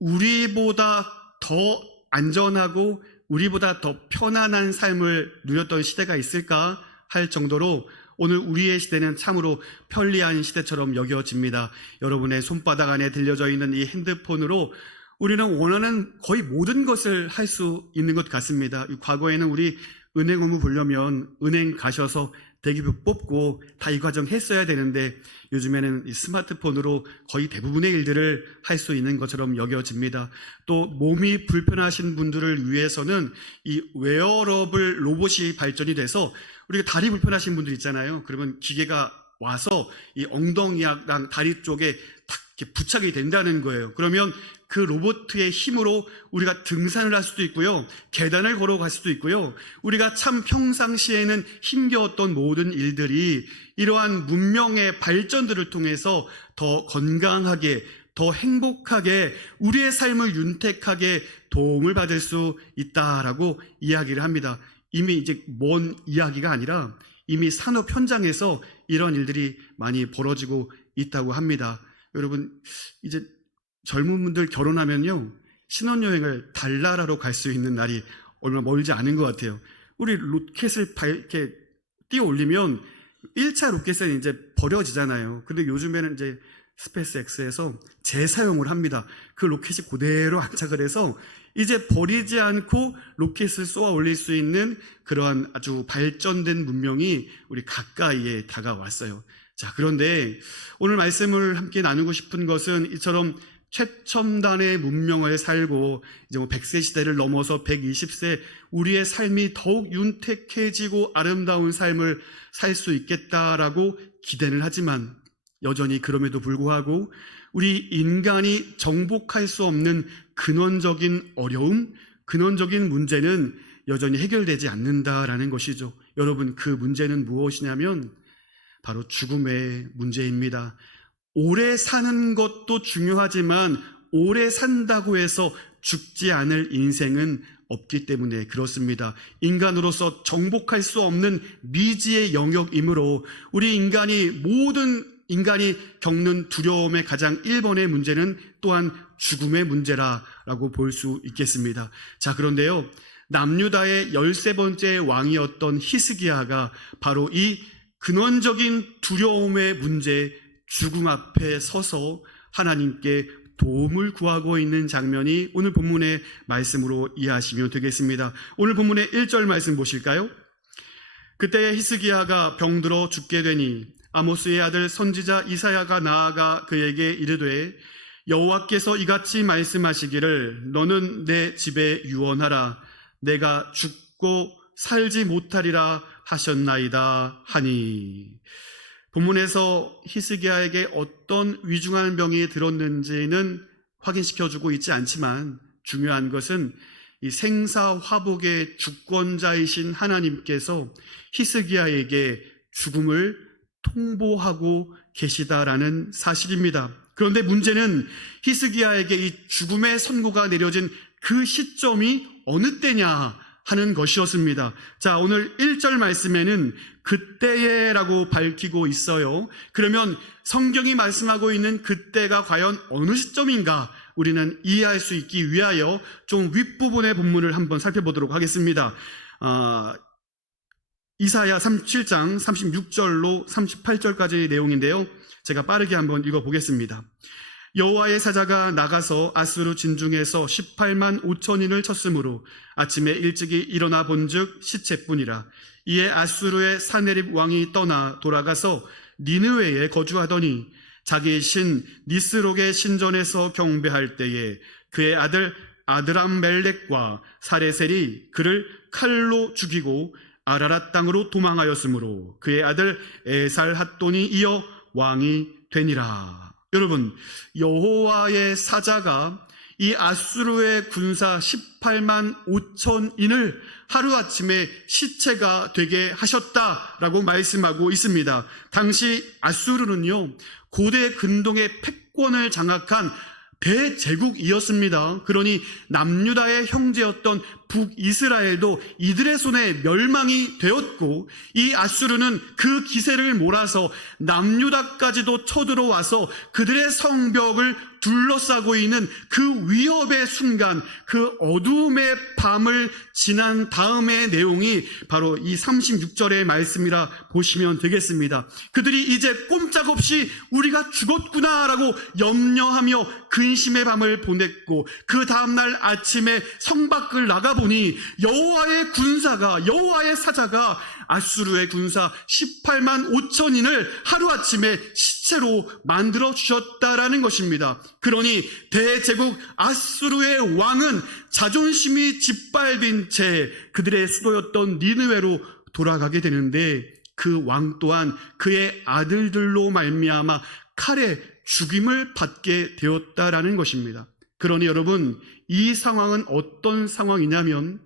우리보다 더 안전하고 우리보다 더 편안한 삶을 누렸던 시대가 있을까 할 정도로 오늘 우리의 시대는 참으로 편리한 시대처럼 여겨집니다. 여러분의 손바닥 안에 들려져 있는 이 핸드폰으로 우리는 원하는 거의 모든 것을 할 수 있는 것 같습니다. 과거에는 우리 은행 업무 보려면 은행 가셔서 대기표 뽑고 다 이 과정 했어야 되는데 요즘에는 이 스마트폰으로 거의 대부분의 일들을 할 수 있는 것처럼 여겨집니다. 또 몸이 불편하신 분들을 위해서는 이 웨어러블 로봇이 발전이 돼서 우리가 다리 불편하신 분들 있잖아요. 그러면 기계가 와서 이 엉덩이랑 다리 쪽에 탁 이렇게 부착이 된다는 거예요. 그러면 그 로봇의 힘으로 우리가 등산을 할 수도 있고요. 계단을 걸어갈 수도 있고요. 우리가 참 평상시에는 힘겨웠던 모든 일들이 이러한 문명의 발전들을 통해서 더 건강하게, 더 행복하게, 우리의 삶을 윤택하게 도움을 받을 수 있다라고 이야기를 합니다. 이미 이제 먼 이야기가 아니라 이미 산업 현장에서 이런 일들이 많이 벌어지고 있다고 합니다. 여러분, 이제 젊은 분들 결혼하면요, 신혼여행을 달나라로 갈 수 있는 날이 얼마 멀지 않은 것 같아요. 우리 로켓을 이렇게 띄워 올리면 1차 로켓은 이제 버려지잖아요. 근데 요즘에는 이제 스페이스X에서 재사용을 합니다. 그 로켓이 그대로 안착을 해서 이제 버리지 않고 로켓을 쏘아 올릴 수 있는 그러한 아주 발전된 문명이 우리 가까이에 다가왔어요. 자, 그런데 오늘 말씀을 함께 나누고 싶은 것은 이처럼 최첨단의 문명을 살고 이제 100세 시대를 넘어서 120세 우리의 삶이 더욱 윤택해지고 아름다운 삶을 살 수 있겠다라고 기대는 하지만 여전히 그럼에도 불구하고 우리 인간이 정복할 수 없는 근원적인 어려움, 근원적인 문제는 여전히 해결되지 않는다라는 것이죠. 여러분, 그 문제는 무엇이냐면 바로 죽음의 문제입니다. 오래 사는 것도 중요하지만 오래 산다고 해서 죽지 않을 인생은 없기 때문에 그렇습니다. 인간으로서 정복할 수 없는 미지의 영역이므로 우리 모든 인간이 겪는 두려움의 가장 1번의 문제는 또한 죽음의 문제라고 볼 수 있겠습니다. 자, 그런데요, 남유다의 13번째 왕이었던 히스기야가 바로 이 근원적인 두려움의 문제, 죽음 앞에 서서 하나님께 도움을 구하고 있는 장면이 오늘 본문의 말씀으로 이해하시면 되겠습니다. 오늘 본문의 1절 말씀 보실까요? 그때 히스기야가 병들어 죽게 되니 아모스의 아들 선지자 이사야가 나아가 그에게 이르되 여호와께서 이같이 말씀하시기를 너는 내 집에 유언하라 내가 죽고 살지 못하리라 하셨나이다 하니. 본문에서 히스기야에게 어떤 위중한 병이 들었는지는 확인시켜주고 있지 않지만 중요한 것은 이 생사화복의 주권자이신 하나님께서 히스기야에게 죽음을 통보하고 계시다라는 사실입니다. 그런데 문제는 히스기야에게 이 죽음의 선고가 내려진 그 시점이 어느 때냐 하는 것이었습니다. 자, 오늘 1절 말씀에는 그때에라고 밝히고 있어요. 그러면 성경이 말씀하고 있는 그때가 과연 어느 시점인가 우리는 이해할 수 있기 위하여 좀 윗부분의 본문을 한번 살펴보도록 하겠습니다. 이사야 37장 36절로 38절까지의 내용인데요. 제가 빠르게 한번 읽어보겠습니다. 여호와의 사자가 나가서 아수르 진중에서 18만 5천인을 쳤으므로 아침에 일찍이 일어나 본즉 시체뿐이라. 이에 아수르의 사네립 왕이 떠나 돌아가서 니느웨에 거주하더니 자기 신 니스록의 신전에서 경배할 때에 그의 아들 아드람멜렉과 사레셀이 그를 칼로 죽이고 아라랏 땅으로 도망하였으므로 그의 아들 에살핫돈이 이어 왕이 되니라. 여러분, 여호와의 사자가 이 아수르의 군사 18만 5천인을 하루아침에 시체가 되게 하셨다라고 말씀하고 있습니다. 당시 아수르는요, 고대 근동의 패권을 장악한 대제국이었습니다. 그러니 남유다의 형제였던 북이스라엘도 이들의 손에 멸망이 되었고, 이 아수르는 그 기세를 몰아서 남유다까지도 쳐들어와서 그들의 성벽을 둘러싸고 있는 그 위협의 순간, 그 어두움의 밤을 지난 다음의 내용이 바로 이 36절의 말씀이라 보시면 되겠습니다. 그들이 이제 꼼짝없이 우리가 죽었구나라고 염려하며 근심의 밤을 보냈고, 그 다음날 아침에 성 밖을 나가보니 여호와의 사자가 아수르의 군사 18만 5천인을 하루아침에 시체로 만들어 주셨다라는 것입니다. 그러니 대제국 아수르의 왕은 자존심이 짓밟힌 채 그들의 수도였던 니느웨로 돌아가게 되는데, 그 왕 또한 그의 아들들로 말미암아 칼에 죽임을 받게 되었다라는 것입니다. 그러니 여러분, 이 상황은 어떤 상황이냐면,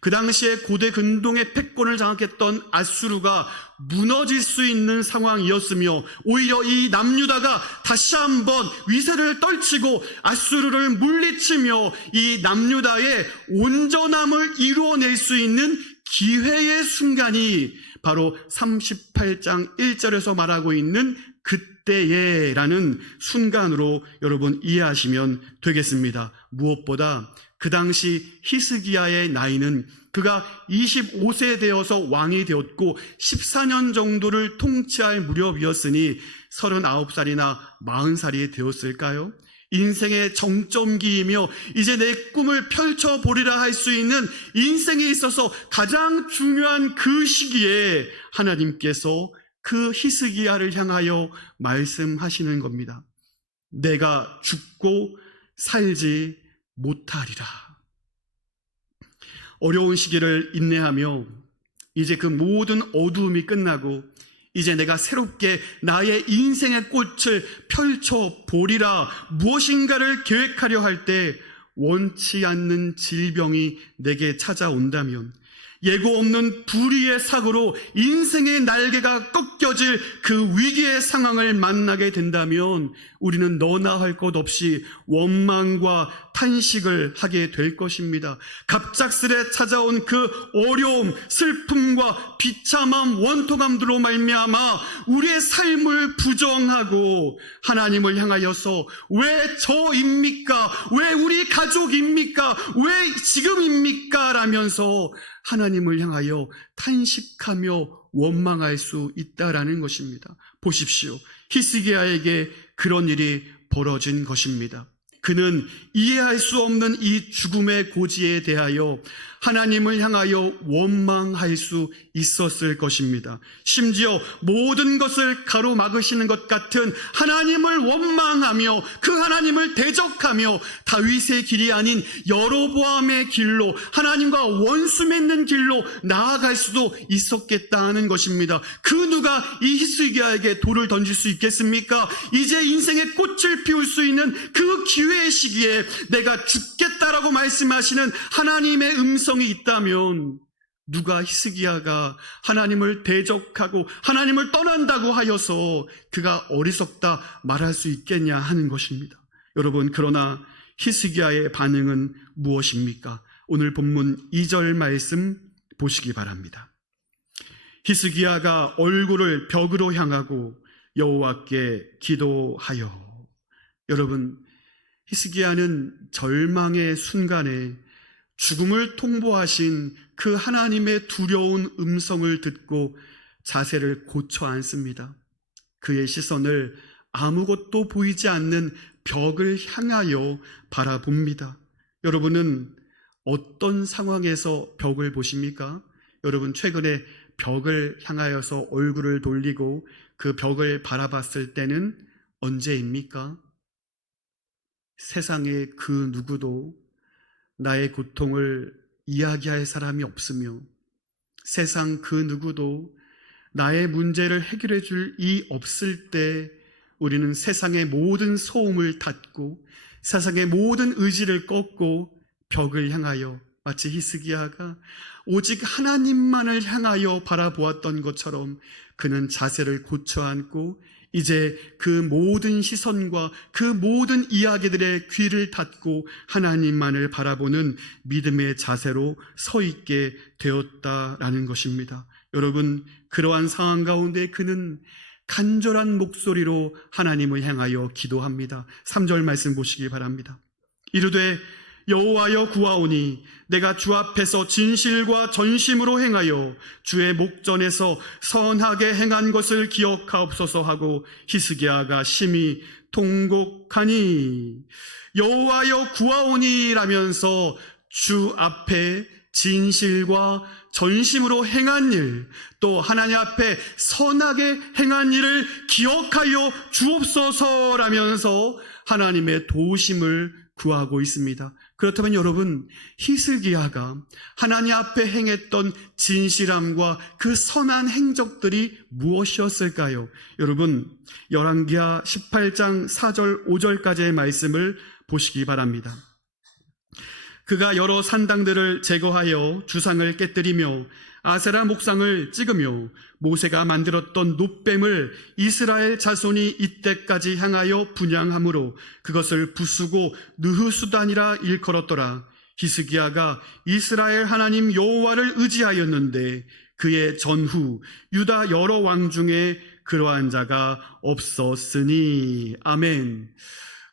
그 당시에 고대 근동의 패권을 장악했던 아수르가 무너질 수 있는 상황이었으며, 오히려 이 남유다가 다시 한번 위세를 떨치고 아수르를 물리치며 이 남유다의 온전함을 이루어낼 수 있는 기회의 순간이 바로 38장 1절에서 말하고 있는 그때에라는 순간으로 여러분 이해하시면 되겠습니다. 무엇보다 그 당시 히스기야의 나이는 그가 25세 되어서 왕이 되었고 14년 정도를 통치할 무렵이었으니 39살이나 40살이 되었을까요? 인생의 정점기이며 이제 내 꿈을 펼쳐보리라 할 수 있는 인생에 있어서 가장 중요한 그 시기에 하나님께서 그 히스기야를 향하여 말씀하시는 겁니다. 내가 죽고 살지 못하리라. 어려운 시기를 인내하며 이제 그 모든 어두움이 끝나고 이제 내가 새롭게 나의 인생의 꽃을 펼쳐보리라 무엇인가를 계획하려 할 때 원치 않는 질병이 내게 찾아온다면, 예고 없는 불의의 사고로 인생의 날개가 꺾여질 그 위기의 상황을 만나게 된다면 우리는 너나 할 것 없이 원망과 탄식을 하게 될 것입니다. 갑작스레 찾아온 그 어려움, 슬픔과 비참함, 원통함들로 말미암아 우리의 삶을 부정하고 하나님을 향하여서 왜 저입니까? 왜 우리 가족입니까? 왜 지금입니까? 라면서 하나님을 향하여 탄식하며 원망할 수 있다라는 것입니다. 보십시오. 히스기야에게 그런 일이 벌어진 것입니다. 그는 이해할 수 없는 이 죽음의 고지에 대하여 하나님을 향하여 원망할 수 있었을 것입니다. 심지어 모든 것을 가로막으시는 것 같은 하나님을 원망하며 그 하나님을 대적하며 다윗의 길이 아닌 여로보암의 길로, 하나님과 원수 맺는 길로 나아갈 수도 있었겠다 하는 것입니다. 그 누가 이 히스기야에게 돌을 던질 수 있겠습니까? 이제 인생의 꽃을 피울 수 있는 그 기회의 시기에 내가 죽겠다라고 말씀하시는 하나님의 음성이 있다면 누가 히스기야가 하나님을 대적하고 하나님을 떠난다고 하여서 그가 어리석다 말할 수 있겠냐 하는 것입니다. 여러분, 그러나 히스기야의 반응은 무엇입니까? 오늘 본문 2절 말씀 보시기 바랍니다. 히스기야가 얼굴을 벽으로 향하고 여호와께 기도하여. 여러분, 히스기야는 절망의 순간에 죽음을 통보하신 그 하나님의 두려운 음성을 듣고 자세를 고쳐 앉습니다. 그의 시선을 아무것도 보이지 않는 벽을 향하여 바라봅니다. 여러분은 어떤 상황에서 벽을 보십니까? 여러분, 최근에 벽을 향하여서 얼굴을 돌리고 그 벽을 바라봤을 때는 언제입니까? 세상에 그 누구도 나의 고통을 이야기할 사람이 없으며 세상 그 누구도 나의 문제를 해결해 줄 이 없을 때 우리는 세상의 모든 소음을 닫고 세상의 모든 의지를 꺾고 벽을 향하여 마치 히스기야가 오직 하나님만을 향하여 바라보았던 것처럼 그는 자세를 고쳐 앉고 이제 그 모든 시선과 그 모든 이야기들의 귀를 닫고 하나님만을 바라보는 믿음의 자세로 서 있게 되었다라는 것입니다. 여러분, 그러한 상황 가운데 그는 간절한 목소리로 하나님을 향하여 기도합니다. 3절 말씀 보시기 바랍니다. 이르되 여호와여 구하오니 내가 주 앞에서 진실과 전심으로 행하여 주의 목전에서 선하게 행한 것을 기억하옵소서 하고 히스기야가 심히 통곡하니, 여호와여 구하오니 라면서 주 앞에 진실과 전심으로 행한 일, 또 하나님 앞에 선하게 행한 일을 기억하여 주옵소서라면서 하나님의 도우심을 구하고 있습니다. 그렇다면 여러분, 히스기야가 하나님 앞에 행했던 진실함과 그 선한 행적들이 무엇이었을까요? 여러분, 열왕기하 18장 4절 5절까지의 말씀을 보시기 바랍니다. 그가 여러 산당들을 제거하여 주상을 깨뜨리며 아세라 목상을 찍으며 모세가 만들었던 놋뱀을 이스라엘 자손이 이때까지 향하여 분향함으로 그것을 부수고 느흐수단이라 일컬었더라. 히스기야가 이스라엘 하나님 여호와를 의지하였는데 그의 전후 유다 여러 왕 중에 그러한 자가 없었으니. 아멘.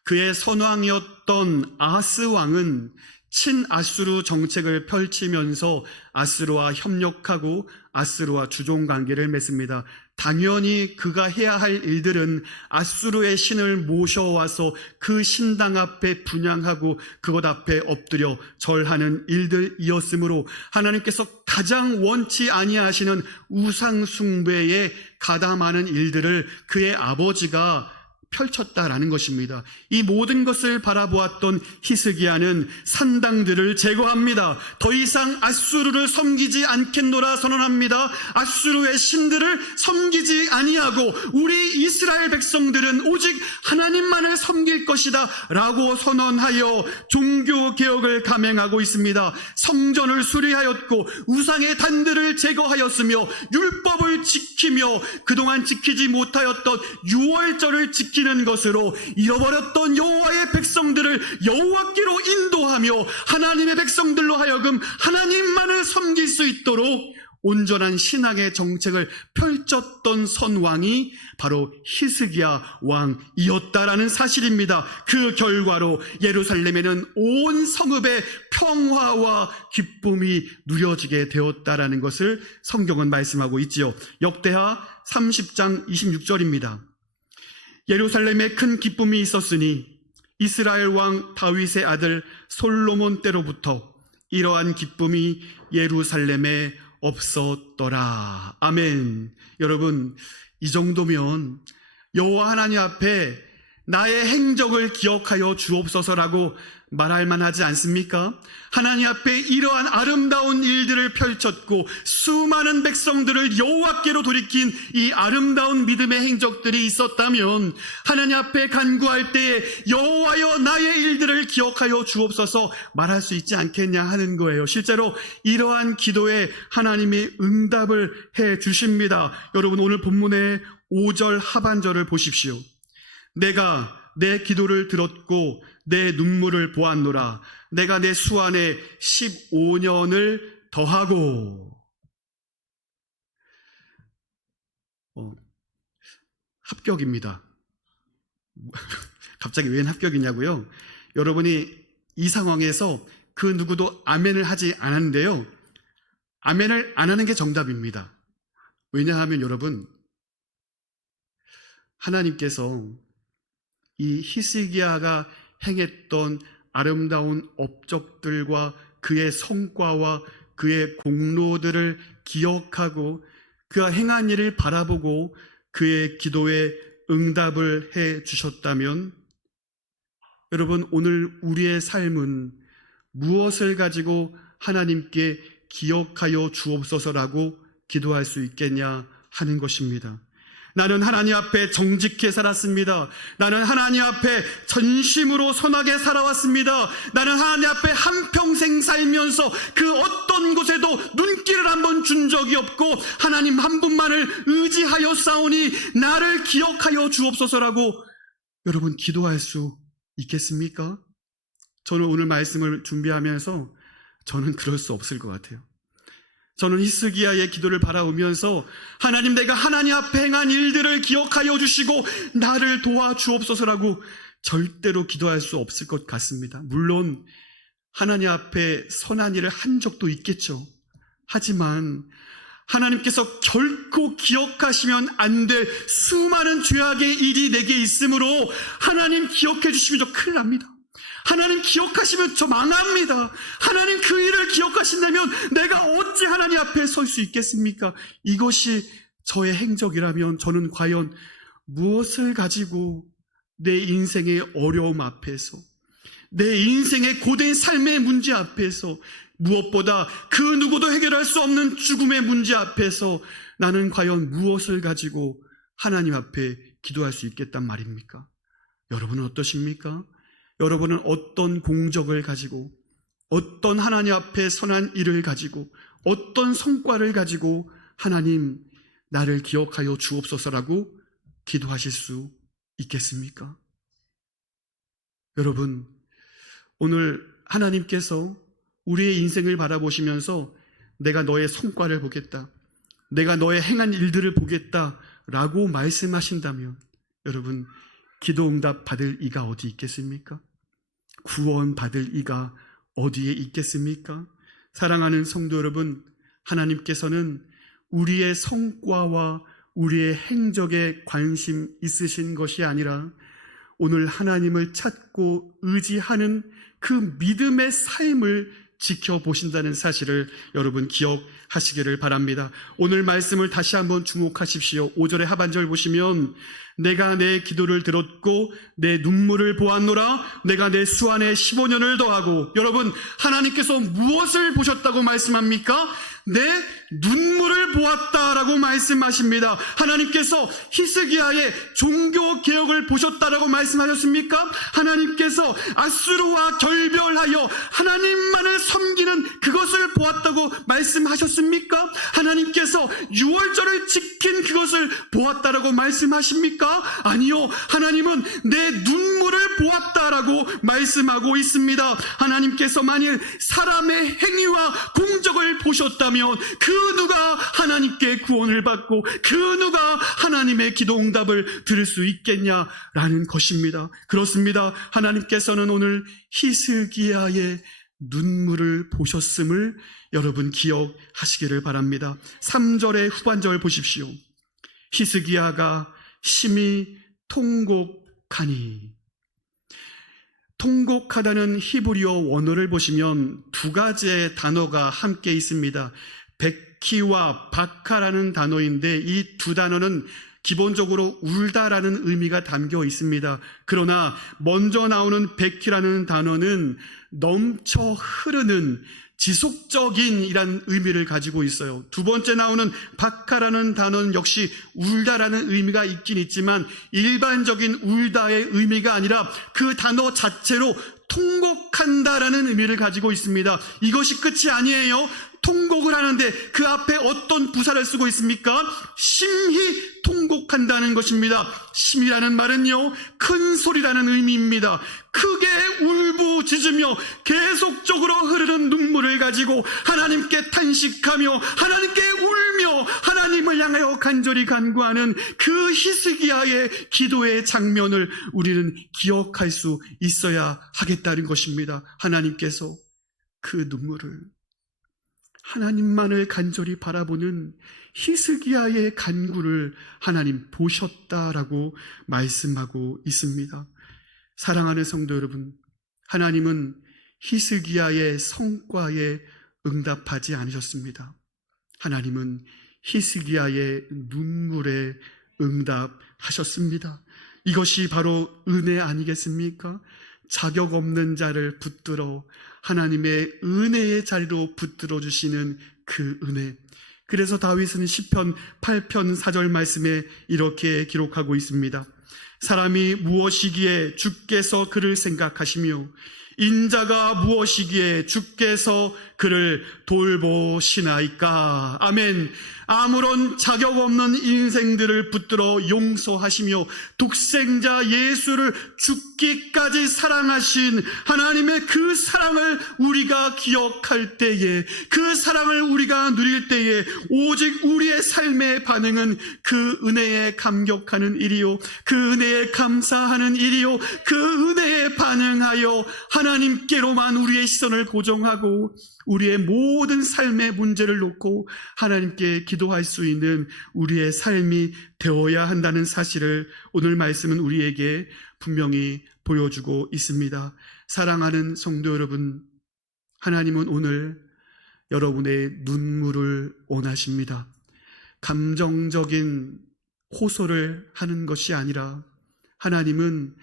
그의 선왕이었던 아하스 왕은 친아수르 정책을 펼치면서 아수르와 협력하고 아수르와 주종관계를 맺습니다. 당연히 그가 해야 할 일들은 아수르의 신을 모셔와서 그 신당 앞에 분향하고 그것 앞에 엎드려 절하는 일들이었으므로 하나님께서 가장 원치 아니하시는 우상 숭배에 가담하는 일들을 그의 아버지가 펼쳤다라는 것입니다. 이 모든 것을 바라보았던 히스기야는 산당들을 제거합니다. 더 이상 아수르를 섬기지 않겠노라 선언합니다. 아수르의 신들을 섬기지 아니하고 우리 이스라엘 백성들은 오직 하나님만을 섬길 것이다 라고 선언하여 종교개혁을 감행하고 있습니다. 성전을 수리하였고 우상의 단들을 제거하였으며 율법을 지키며 그동안 지키지 못하였던 유월절을 지키는 것으로 잃어버렸던 여호와의 백성들을 여호와께로 인도하며 하나님의 백성들로 하여금 하나님만을 섬길 수 있도록 온전한 신앙의 정책을 펼쳤던 선왕이 바로 히스기야 왕이었다라는 사실입니다. 그 결과로 예루살렘에는 온 성읍의 평화와 기쁨이 누려지게 되었다라는 것을 성경은 말씀하고 있지요. 역대하 30장 26절입니다. 예루살렘에 큰 기쁨이 있었으니 이스라엘 왕 다윗의 아들 솔로몬 때로부터 이러한 기쁨이 예루살렘에 없었더라. 아멘. 여러분, 이 정도면 여호와 하나님 앞에 나의 행적을 기억하여 주옵소서라고 말할 만하지 않습니까? 하나님 앞에 이러한 아름다운 일들을 펼쳤고 수많은 백성들을 여호와께로 돌이킨 이 아름다운 믿음의 행적들이 있었다면 하나님 앞에 간구할 때에 여호와여 나의 일들을 기억하여 주옵소서 말할 수 있지 않겠냐 하는 거예요. 실제로 이러한 기도에 하나님이 응답을 해 주십니다. 여러분, 오늘 본문의 5절 하반절을 보십시오. 내가 내 기도를 들었고 내 눈물을 보았노라. 내가 내 수완에 15년을 더하고. 합격입니다. 갑자기 웬 합격이냐고요? 여러분이 이 상황에서 그 누구도 아멘을 하지 않았는데요, 아멘을 안 하는 게 정답입니다. 왜냐하면 여러분, 하나님께서 이 히스기야가 행했던 아름다운 업적들과 그의 성과와 그의 공로들을 기억하고 그가 행한 일을 바라보고 그의 기도에 응답을 해 주셨다면, 여러분, 오늘 우리의 삶은 무엇을 가지고 하나님께 기억하여 주옵소서라고 기도할 수 있겠냐 하는 것입니다. 나는 하나님 앞에 정직히 살았습니다. 나는 하나님 앞에 전심으로 선하게 살아왔습니다. 나는 하나님 앞에 한평생 살면서 그 어떤 곳에도 눈길을 한번 준 적이 없고 하나님 한 분만을 의지하여 싸우니 나를 기억하여 주옵소서라고 여러분 기도할 수 있겠습니까? 저는 오늘 말씀을 준비하면서 저는 그럴 수 없을 것 같아요. 저는 히스기야의 기도를 바라보면서 하나님, 내가 하나님 앞에 행한 일들을 기억하여 주시고 나를 도와주옵소서라고 절대로 기도할 수 없을 것 같습니다. 물론 하나님 앞에 선한 일을 한 적도 있겠죠. 하지만 하나님께서 결코 기억하시면 안 될 수많은 죄악의 일이 내게 있으므로 하나님 기억해 주시면 저 큰일 납니다. 하나님 기억하시면 저 망합니다. 하나님 그 일을 기억하신다면 내가 어찌 하나님 앞에 설 수 있겠습니까? 이것이 저의 행적이라면 저는 과연 무엇을 가지고 내 인생의 어려움 앞에서, 내 인생의 고된 삶의 문제 앞에서, 무엇보다 그 누구도 해결할 수 없는 죽음의 문제 앞에서 나는 과연 무엇을 가지고 하나님 앞에 기도할 수 있겠단 말입니까? 여러분은 어떠십니까? 여러분은 어떤 공적을 가지고, 어떤 하나님 앞에 선한 일을 가지고, 어떤 성과를 가지고 하나님 나를 기억하여 주옵소서라고 기도하실 수 있겠습니까? 여러분, 오늘 하나님께서 우리의 인생을 바라보시면서 내가 너의 성과를 보겠다, 내가 너의 행한 일들을 보겠다라고 말씀하신다면 여러분, 기도 응답 받을 이가 어디 있겠습니까? 구원 받을 이가 어디에 있겠습니까? 사랑하는 성도 여러분, 하나님께서는 우리의 성과와 우리의 행적에 관심 있으신 것이 아니라 오늘 하나님을 찾고 의지하는 그 믿음의 삶을 지켜보신다는 사실을 여러분 기억하시기를 바랍니다. 오늘 말씀을 다시 한번 주목하십시오. 5절의 하반절 보시면 내가 내 기도를 들었고 내 눈물을 보았노라. 내가 내 수완에 15년을 더하고. 여러분, 하나님께서 무엇을 보셨다고 말씀합니까? 내 눈물을 보았다라고 말씀하십니다. 하나님께서 히스기야의 종교 개혁을 보셨다라고 말씀하셨습니까? 하나님께서 아수르와 결별하여 하나님만을 섬기는 그것을 보았다고 말씀하셨습니까? 하나님께서 유월절을 지킨 그것을 보았다라고 말씀하십니까? 아니요, 하나님은 내 눈물을 보았다라고 말씀하고 있습니다. 하나님께서 만일 사람의 행위와 공적을 보셨다면 그 누가 하나님께 구원을 받고 그 누가 하나님의 기도 응답을 들을 수 있겠냐라는 것입니다. 그렇습니다. 하나님께서는 오늘 히스기야의 눈물을 보셨음을 여러분 기억하시기를 바랍니다. 3절의 후반절 보십시오. 히스기야가 심히 통곡하니. 통곡하다는 히브리어 원어를 보시면 두 가지의 단어가 함께 있습니다. 베키와 바카라는 단어인데 이 두 단어는 기본적으로 울다라는 의미가 담겨 있습니다. 그러나 먼저 나오는 베키라는 단어는 넘쳐 흐르는 지속적인 이란 의미를 가지고 있어요. 두 번째 나오는 바카라는 단어는 역시 울다라는 의미가 있긴 있지만 일반적인 울다의 의미가 아니라 그 단어 자체로 통곡한다라는 의미를 가지고 있습니다. 이것이 끝이 아니에요. 통곡을 하는데 그 앞에 어떤 부사를 쓰고 있습니까? 심히 통곡한다는 것입니다. 심이라는 말은요, 큰 소리라는 의미입니다. 크게 울부짖으며 계속적으로 흐르는 눈물을 가지고 하나님께 탄식하며 하나님께 울며 하나님을 향하여 간절히 간구하는 그 히스기야의 기도의 장면을 우리는 기억할 수 있어야 하겠다는 것입니다. 하나님께서 그 눈물을, 하나님만을 간절히 바라보는 히스기야의 간구를 하나님 보셨다라고 말씀하고 있습니다. 사랑하는 성도 여러분, 하나님은 히스기야의 성과에 응답하지 않으셨습니다. 하나님은 히스기야의 눈물에 응답하셨습니다. 이것이 바로 은혜 아니겠습니까? 자격 없는 자를 붙들어 하나님의 은혜의 자리로 붙들어 주시는 그 은혜, 그래서 다윗은 시편 8편 4절 말씀에 이렇게 기록하고 있습니다. 사람이 무엇이기에 주께서 그를 생각하시며 인자가 무엇이기에 주께서 그를 돌보시나이까. 아멘. 아무런 자격 없는 인생들을 붙들어 용서하시며 독생자 예수를 죽기까지 사랑하신 하나님의 그 사랑을 우리가 기억할 때에, 그 사랑을 우리가 누릴 때에 오직 우리의 삶의 반응은 그 은혜에 감격하는 일이요, 그 은혜에 감사하는 일이요, 그 은혜에 반응하여 하나님께로만 우리의 시선을 고정하고 우리의 모든 삶의 문제를 놓고 하나님께 기도할 수 있는 우리의 삶이 되어야 한다는 사실을 오늘 말씀은 우리에게 분명히 보여주고 있습니다. 사랑하는 성도 여러분, 하나님은 오늘 여러분의 눈물을 원하십니다. 감정적인 호소를 하는 것이 아니라 하나님은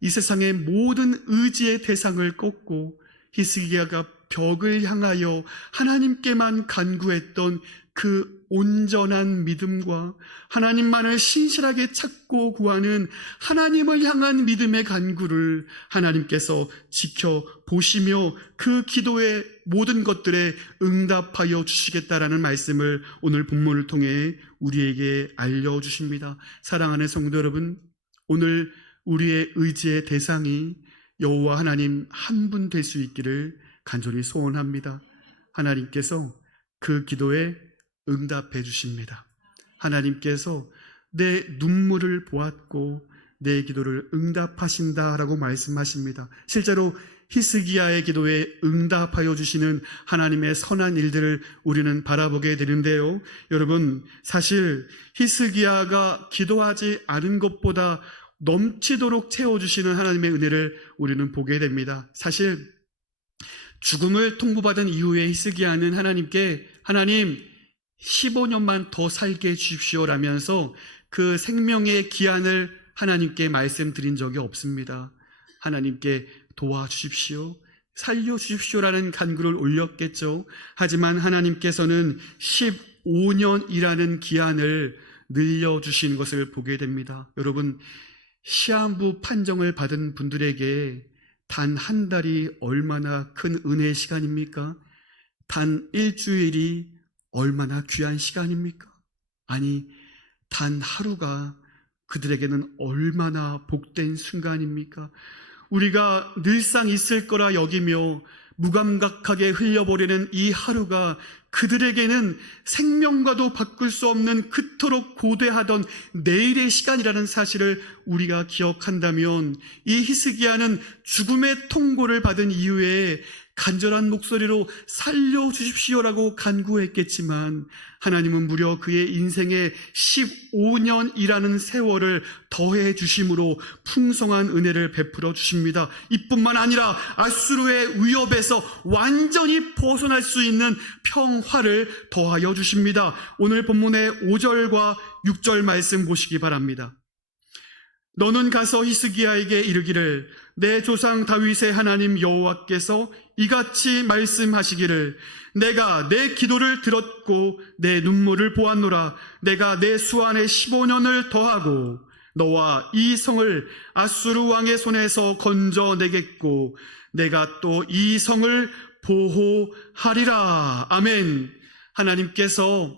이 세상의 모든 의지의 대상을 꺾고 히스기야가 벽을 향하여 하나님께만 간구했던 그 온전한 믿음과 하나님만을 신실하게 찾고 구하는 하나님을 향한 믿음의 간구를 하나님께서 지켜보시며 그 기도의 모든 것들에 응답하여 주시겠다라는 말씀을 오늘 본문을 통해 우리에게 알려주십니다. 사랑하는 성도 여러분, 오늘 우리의 의지의 대상이 여호와 하나님 한 분 될 수 있기를 간절히 소원합니다. 하나님께서 그 기도에 응답해 주십니다. 하나님께서 내 눈물을 보았고 내 기도를 응답하신다라고 말씀하십니다. 실제로 히스기야의 기도에 응답하여 주시는 하나님의 선한 일들을 우리는 바라보게 되는데요. 여러분, 사실 히스기야가 기도하지 않은 것보다 넘치도록 채워주시는 하나님의 은혜를 우리는 보게 됩니다. 사실 죽음을 통보받은 이후에 히스기야는 하나님께 하나님 15년만 더 살게 해주십시오라면서 그 생명의 기한을 하나님께 말씀드린 적이 없습니다. 하나님께 도와주십시오, 살려주십시오라는 간구를 올렸겠죠. 하지만 하나님께서는 15년이라는 기한을 늘려주신 것을 보게 됩니다. 여러분, 시한부 판정을 받은 분들에게 단 한 달이 얼마나 큰 은혜의 시간입니까? 단 일주일이 얼마나 귀한 시간입니까? 아니, 단 하루가 그들에게는 얼마나 복된 순간입니까? 우리가 늘상 있을 거라 여기며 무감각하게 흘려버리는 이 하루가 그들에게는 생명과도 바꿀 수 없는 그토록 고대하던 내일의 시간이라는 사실을 우리가 기억한다면 이 히스기야는 죽음의 통고를 받은 이후에 간절한 목소리로 살려주십시오라고 간구했겠지만 하나님은 무려 그의 인생에 15년이라는 세월을 더해 주심으로 풍성한 은혜를 베풀어 주십니다. 이뿐만 아니라 아수르의 위협에서 완전히 벗어날 수 있는 평화를 더하여 주십니다. 오늘 본문의 5절과 6절 말씀 보시기 바랍니다. 너는 가서 히스기야에게 이르기를 내 조상 다윗의 하나님 여호와께서 이같이 말씀하시기를 내가 내 기도를 들었고 내 눈물을 보았노라. 내가 내 수안에 15년을 더하고 너와 이 성을 아수르 왕의 손에서 건져내겠고 내가 또 이 성을 보호하리라. 아멘. 하나님께서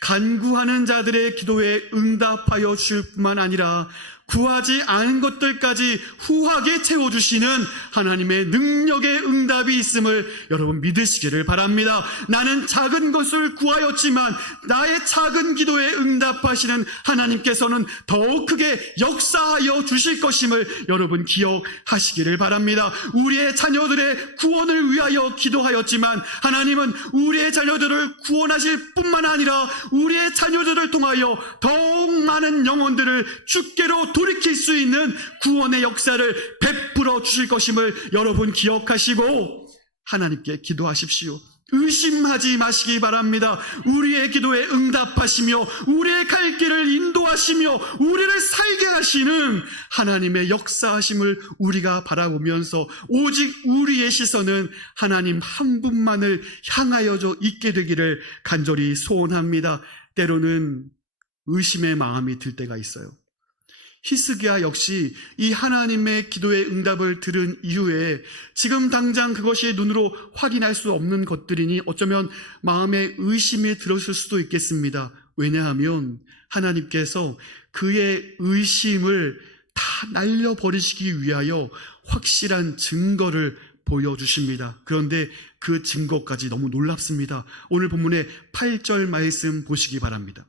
간구하는 자들의 기도에 응답하여 줄 뿐만 아니라 구하지 않은 것들까지 후하게 채워주시는 하나님의 능력의 응답이 있음을 여러분 믿으시기를 바랍니다. 나는 작은 것을 구하였지만 나의 작은 기도에 응답하시는 하나님께서는 더욱 크게 역사하여 주실 것임을 여러분 기억하시기를 바랍니다. 우리의 자녀들의 구원을 위하여 기도하였지만 하나님은 우리의 자녀들을 구원하실 뿐만 아니라 우리의 자녀들을 통하여 더욱 많은 영혼들을 주께로 돌이킬 수 있는 구원의 역사를 베풀어 주실 것임을 여러분 기억하시고 하나님께 기도하십시오. 의심하지 마시기 바랍니다. 우리의 기도에 응답하시며 우리의 갈 길을 인도하시며 우리를 살게 하시는 하나님의 역사하심을 우리가 바라보면서 오직 우리의 시선은 하나님 한 분만을 향하여져 있게 되기를 간절히 소원합니다. 때로는 의심의 마음이 들 때가 있어요. 히스기야 역시 이 하나님의 기도의 응답을 들은 이후에 지금 당장 그것이 눈으로 확인할 수 없는 것들이니 어쩌면 마음에 의심이 들었을 수도 있겠습니다. 왜냐하면 하나님께서 그의 의심을 다 날려버리시기 위하여 확실한 증거를 보여주십니다. 그런데 그 증거까지 너무 놀랍습니다. 오늘 본문의 8절 말씀 보시기 바랍니다.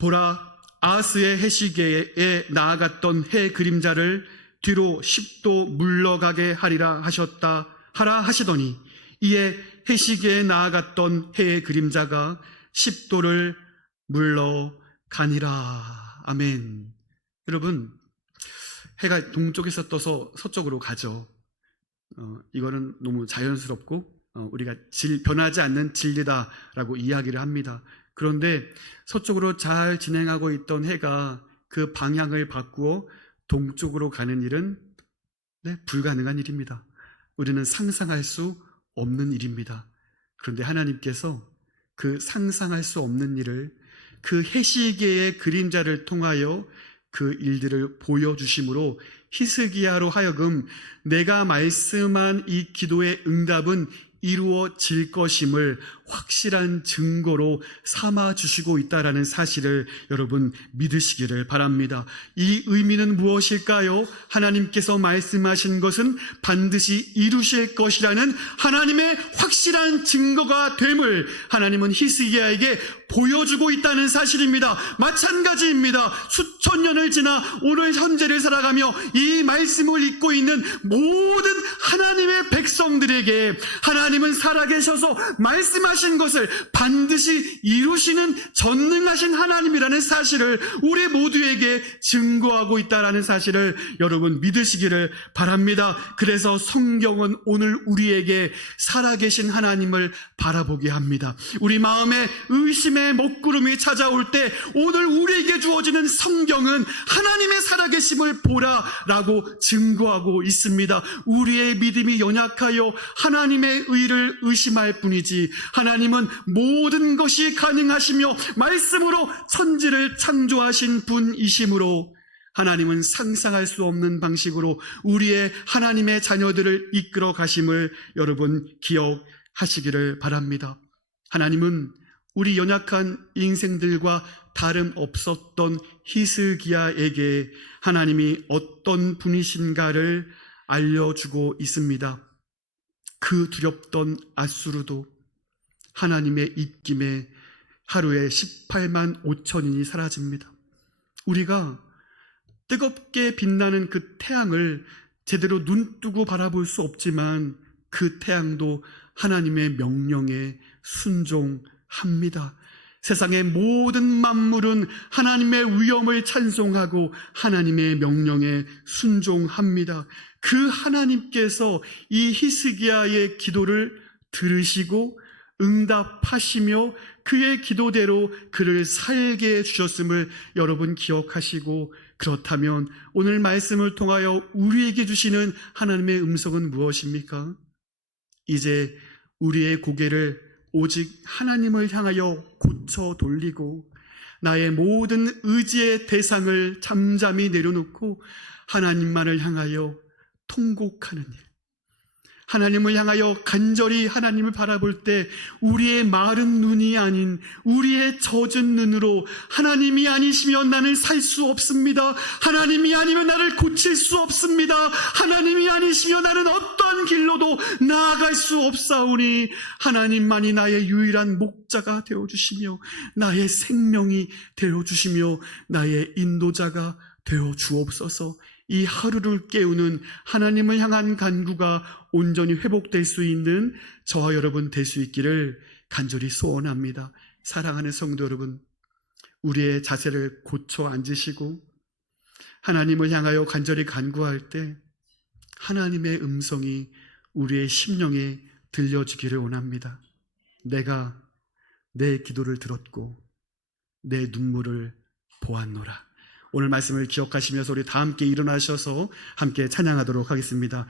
보라, 아하스의 해시계에 나아갔던 해 그림자를 뒤로 10도 물러가게 하리라 하라 하시더니 이에 해시계에 나아갔던 해의 그림자가 10도를 물러가니라. 아멘. 여러분, 해가 동쪽에서 떠서 서쪽으로 가죠. 이거는 너무 자연스럽고 우리가 변하지 않는 진리다라고 이야기를 합니다. 그런데 서쪽으로 잘 진행하고 있던 해가 그 방향을 바꾸어 동쪽으로 가는 일은 불가능한 일입니다. 우리는 상상할 수 없는 일입니다. 그런데 하나님께서 그 상상할 수 없는 일을 그 해시계의 그림자를 통하여 그 일들을 보여주심으로 히스기야로 하여금 내가 말씀한 이 기도의 응답은 이루어질 것임을 확실한 증거로 삼아주시고 있다는 사실을 여러분 믿으시기를 바랍니다. 이 의미는 무엇일까요? 하나님께서 말씀하신 것은 반드시 이루실 것이라는 하나님의 확실한 증거가 됨을 하나님은 히스기야에게 보여주고 있다는 사실입니다. 마찬가지입니다. 수천 년을 지나 오늘 현재를 살아가며 이 말씀을 읽고 있는 모든 하나님의 백성들에게 하나님은 살아계셔서 말씀하신 것을 반드시 이루시는 전능하신 하나님이라는 사실을 우리 모두에게 증거하고 있다는 사실을 여러분 믿으시기를 바랍니다. 그래서 성경은 오늘 우리에게 살아계신 하나님을 바라보게 합니다. 우리 마음에 의심의 먹구름이 찾아올 때 오늘 우리에게 주어지는 성경은 하나님의 살아계심을 보라라고 증거하고 있습니다. 우리의 믿음이 연약하여 하나님의 의를 의심할 뿐이지 하나님은 모든 것이 가능하시며 말씀으로 천지를 창조하신 분이시므로 하나님은 상상할 수 없는 방식으로 우리의 하나님의 자녀들을 이끌어 가심을 여러분 기억하시기를 바랍니다. 하나님은 우리 연약한 인생들과 다름없었던 히스기야에게 하나님이 어떤 분이신가를 알려주고 있습니다. 그 두렵던 앗수르도 하나님의 입김에 하루에 18만 5천인이 사라집니다. 우리가 뜨겁게 빛나는 그 태양을 제대로 눈뜨고 바라볼 수 없지만 그 태양도 하나님의 명령에 순종합니다. 세상의 모든 만물은 하나님의 위엄을 찬송하고 하나님의 명령에 순종합니다. 그 하나님께서 이 히스기야의 기도를 들으시고 응답하시며 그의 기도대로 그를 살게 해주셨음을 여러분 기억하시고, 그렇다면 오늘 말씀을 통하여 우리에게 주시는 하나님의 음성은 무엇입니까? 이제 우리의 고개를 오직 하나님을 향하여 고쳐 돌리고 나의 모든 의지의 대상을 잠잠히 내려놓고 하나님만을 향하여 통곡하는 일, 하나님을 향하여 간절히 하나님을 바라볼 때 우리의 마른 눈이 아닌 우리의 젖은 눈으로 하나님이 아니시면 나는 살 수 없습니다. 하나님이 아니면 나를 고칠 수 없습니다. 하나님이 아니시면 나는 어떤 길로도 나아갈 수 없사오니 하나님만이 나의 유일한 목자가 되어주시며 나의 생명이 되어주시며 나의 인도자가 되어주옵소서. 이 하루를 깨우는 하나님을 향한 간구가 온전히 회복될 수 있는 저와 여러분 될 수 있기를 간절히 소원합니다. 사랑하는 성도 여러분, 우리의 자세를 고쳐 앉으시고 하나님을 향하여 간절히 간구할 때 하나님의 음성이 우리의 심령에 들려주기를 원합니다. 내가 내 기도를 들었고 내 눈물을 보았노라. 오늘 말씀을 기억하시면서 우리 다 함께 일어나셔서 함께 찬양하도록 하겠습니다.